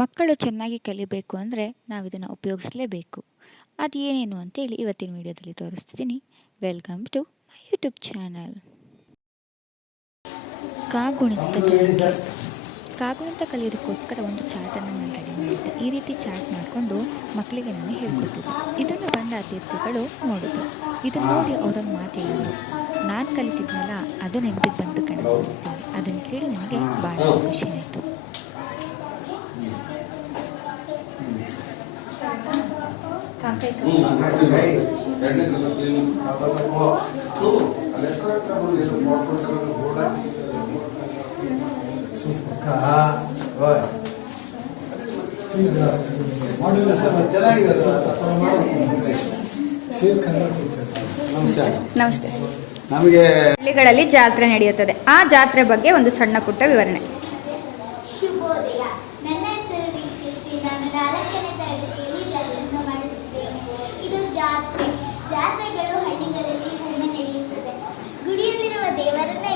ಮಕ್ಕಳು ಚೆನ್ನಾಗಿ ಕಲಿಬೇಕು ಅಂದರೆ ನಾವು ಇದನ್ನು ಉಪಯೋಗಿಸಲೇಬೇಕು. ಅದು ಏನೇನು ಅಂತೇಳಿ ಇವತ್ತಿನ ವಿಡಿಯೋದಲ್ಲಿ ತೋರಿಸ್ತಿದ್ದೀನಿ welcome to my YouTube channel ಕಾಗುಣಿತ ಕಲಿಯೋದಕ್ಕೋಸ್ಕರ ಒಂದು ಚಾರ್ಟನ್ನು ನಾನು ರೆಡಿ ಮಾಡಿದ್ದೆ. ಈ ರೀತಿ ಚಾರ್ಟ್ ಮಾಡಿಕೊಂಡು ಮಕ್ಕಳಿಗೆ ನಾನು ಹೇಳ್ಕೊಟ್ಟಿದ್ದೆ ಇದನ್ನು ಬಂದ ಅತಿಥಿಗಳು ನೋಡಿದ್ರು ಇದನ್ನು ನೋಡಿ ಅವರೊಂದು ಮಾತು ಹೇಳಿದ್ರು ನಾನು ಕಲಿತಿದ್ನಲ್ಲ, ಅದು ನೆನಪಿಗೆ ಬಂದು ಕಣ. ಅದನ್ನು ಕೇಳಿ ನನಗೆ ಭಾಳ ಖುಷಿ ಆಯಿತು. ನಮಸ್ತೆ. ನಮಗೆ ಹಳ್ಳಿಗಳಲ್ಲಿ ಜಾತ್ರೆ ನಡೆಯುತ್ತದೆ. ಆ ಜಾತ್ರೆ ಬಗ್ಗೆ ಒಂದು ಸಣ್ಣ ಪುಟ್ಟ ವಿವರಣೆ ಶುಭೋದಯ ನನ್ನ ಹೆಸರು ದೀಕ್ಷಶ್ರೀ ನಾನು ನಾಲ್ಕನೇ ತರಗತಿಯಲ್ಲಿ ವ್ಯಾಸಂಗ ಮಾಡುತ್ತಿದ್ದೇನೆ ಇದು ಜಾತ್ರೆ ಜಾತ್ರೆಗಳು ಹಳ್ಳಿಗಳಲ್ಲಿ ಒಮ್ಮೆ ನಡೆಯುತ್ತದೆ ಗುಡಿಯಲ್ಲಿರುವ ದೇವರನ್ನ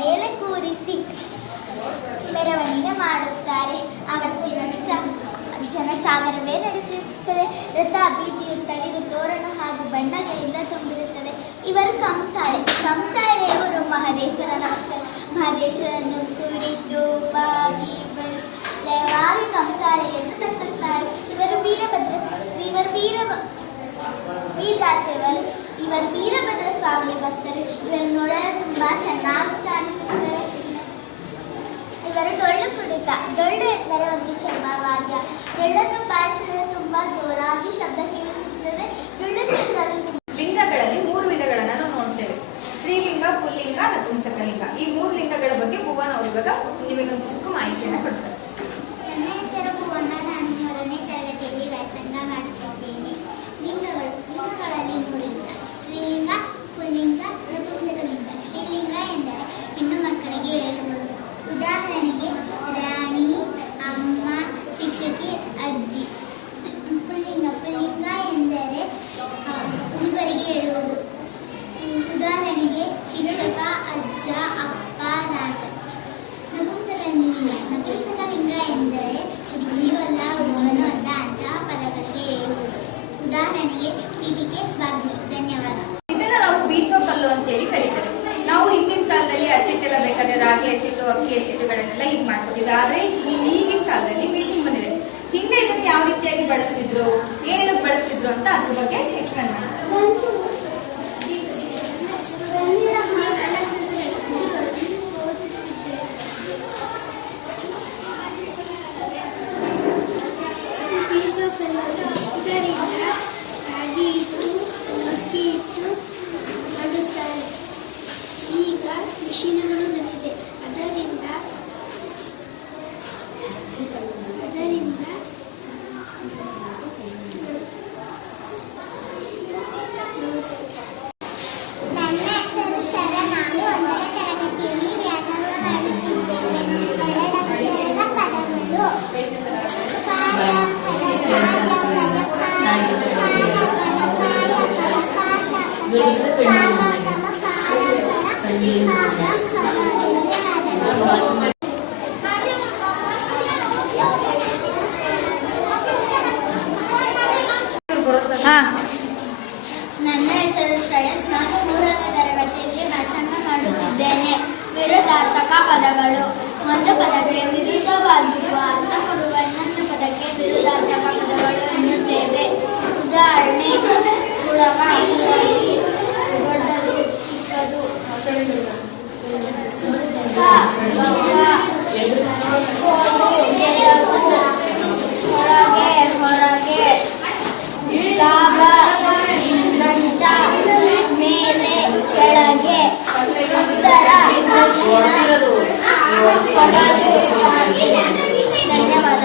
ಮೇಲೆ ಕೂರಿಸಿ ಮೆರವಣಿಗೆ ಮಾಡುತ್ತಾರೆ. ಆವತ್ತಿನ ದಿವಸ ಜನಸಾಗರವೇ ನಡೆಸುತ್ತದೆ ರಥ ಬೀದಿಯು ತಳಿರು ತೋರಣ ಹಾಗೂ ಬಣ್ಣಗಳಿಂದ ತುಂಬಿರುತ್ತದೆ. ಇವರು ಕಂಸಾಳೆ ಕಂಸಾಳೆ ಇವರು ಮಹದೇಶ್ವರನ ಮಹದೇಶ್ವರನ್ನು ಕುರಿತು ಬಾಗಿ ಬಲವಾಗಿ ಕಂಸಾಳೆಯನ್ನು ತಟ್ಟುತ್ತಾರೆ. ಇವರು ವೀರಭದ್ರ, ಇವರು ವೀರ ವೀರದಾಸರು ಇವರು ವೀರಭದ್ರ ಸ್ವಾಮಿಯ ಭಕ್ತರು. ಇವರು ನೋಡಲು ತುಂಬಾ ಚೆನ್ನಾಗಿ ಕಾಣುತ್ತಾರೆ ಇವರು ಕುಣಿತ ಡೊಳ್ಳು ಎಂದರೆ ಒಂದು ಚರ್ಮವಾದ್ಯ. ಡೊಳ್ಳನ್ನು ಬಾರಿಸಿದರೆ ತುಂಬಾ ಜೋರಾಗಿ ಶಬ್ದ ಕೇಳಿಸುತ್ತದೆ. ಡೊಳ್ಳು ಲಿಂಗಗಳಲ್ಲಿ ಮೂರು ವಿಧಗಳನ್ನು ನಾವು ನೋಡ್ತೇವೆ. ಸ್ತ್ರೀಲಿಂಗ, ಪುಲ್ಲಿಂಗ ನಪುಂಸಕಲಿಂಗ ಈ ಮೂರು ಲಿಂಗಗಳ ಬಗ್ಗೆ ಭುವನ ಇವಾಗ ನಿಮಗೊಂದು ಚಿಕ್ಕ ಮಾಹಿತಿಯನ್ನು ಕೊಡ್ತಾರೆ ನನ್ನ ಹೆಸರು ಭುವನ ನಾನು ಮೂರನೇ ತರಗತಿಯಲ್ಲಿ ವ್ಯಾಸಂಗ ಮಾಡುತ್ತಿದ್ದೇನೆ ಲಿಂಗಗಳು ಲಿಂಗಗಳಲ್ಲಿ ಮೂರಿಲ್ಲ ಸ್ತ್ರೀಲಿಂಗ ಪುಲ್ಲಿಂಗ ನಪುಂಸಕಲಿಂಗ ಸ್ತ್ರೀಲಿಂಗ ಎಂದರೆ ಹೆಣ್ಣು ಮಕ್ಕಳಿಗೆ ಹೇಳುವುದು ಉದಾಹರಣೆಗೆ ರಾಣಿ ಅಮ್ಮ ಶಿಕ್ಷಕಿ ಅಜ್ಜಿ ಪುಲ್ಲಿಂಗ ಪುಲ್ಲಿಂಗ ಎಂದರೆ ಆ, ಹುಡುಗರಿಗೆ ಹೇಳುವುದು ಉದಾಹರಣೆಗೆ ಶಿಕ್ಷಕ ಅಜ್ಜ ಅಪ್ಪ ರಾಜ ನಪುಂಸಕಲಿಂಗ ನಪುಂಸಕಲಿಂಗ ಎಂದರೆ ಹುಡುಗಿಯೂ ಅಲ್ಲ ಹುಡುಗನೂ ಅಲ್ಲ ಅಂತಹ ಪದಗಳಿಗೆ ಹೇಳುವುದು ಉದಾಹರಣೆಗೆ ಪೀಠಿಕೆ ಬಾಗಿಲು ಧನ್ಯವಾದ. ಇದನ್ನ ನಾವು ಬೀಸೋ ಕಲ್ಲು ಅಂತೇಳಿ ಕರೀತಾರೆ ನಾವು ಹಿಂದಿನ ಕಾಲದಲ್ಲಿ ಹಸಿಟ್ಟೆಲ್ಲ ಬೇಕಾದ್ರೆ ರಾಗಿ ಹಸಿಟ್ಟು ಅಕ್ಕಿ ಹಸಿಟ್ಟುಗಳನ್ನೆಲ್ಲ ಹೀಗೆ ಮಾಡ್ಕೊತೀವಿ ಆದ್ರೆ ಈಗಿನ ಕಾಲದಲ್ಲಿ ಮಿಷಿನ್ ಬಂದಿದೆ. ಹಿಂದೆ ಇದನ್ನ ಯಾವ ರೀತಿಯಾಗಿ ಬಳಸ್ತಿದ್ರು ಏನೇನಕ್ಕೆ ಬಳಸ್ತಿದ್ರು ಅಂತ ಅದ್ರ ಬಗ್ಗೆ ಎಕ್ಸ್ಪ್ಲೇನ್ ಮಾಡ್ತಾರೆ. ಪದ ಪಾದ ನನ್ನ ಹೆಸರು ಶ್ರೇಯಸ್. ನಾನು ಮೂರನೇ ತರಗತಿಯಲ್ಲಿ ವ್ಯಾಸಂಗ ಮಾಡುತ್ತಿದ್ದೇನೆ. ವಿರುದ್ಧಾರ್ಥಕ ಪದಗಳು ಧನ್ಯವಾದ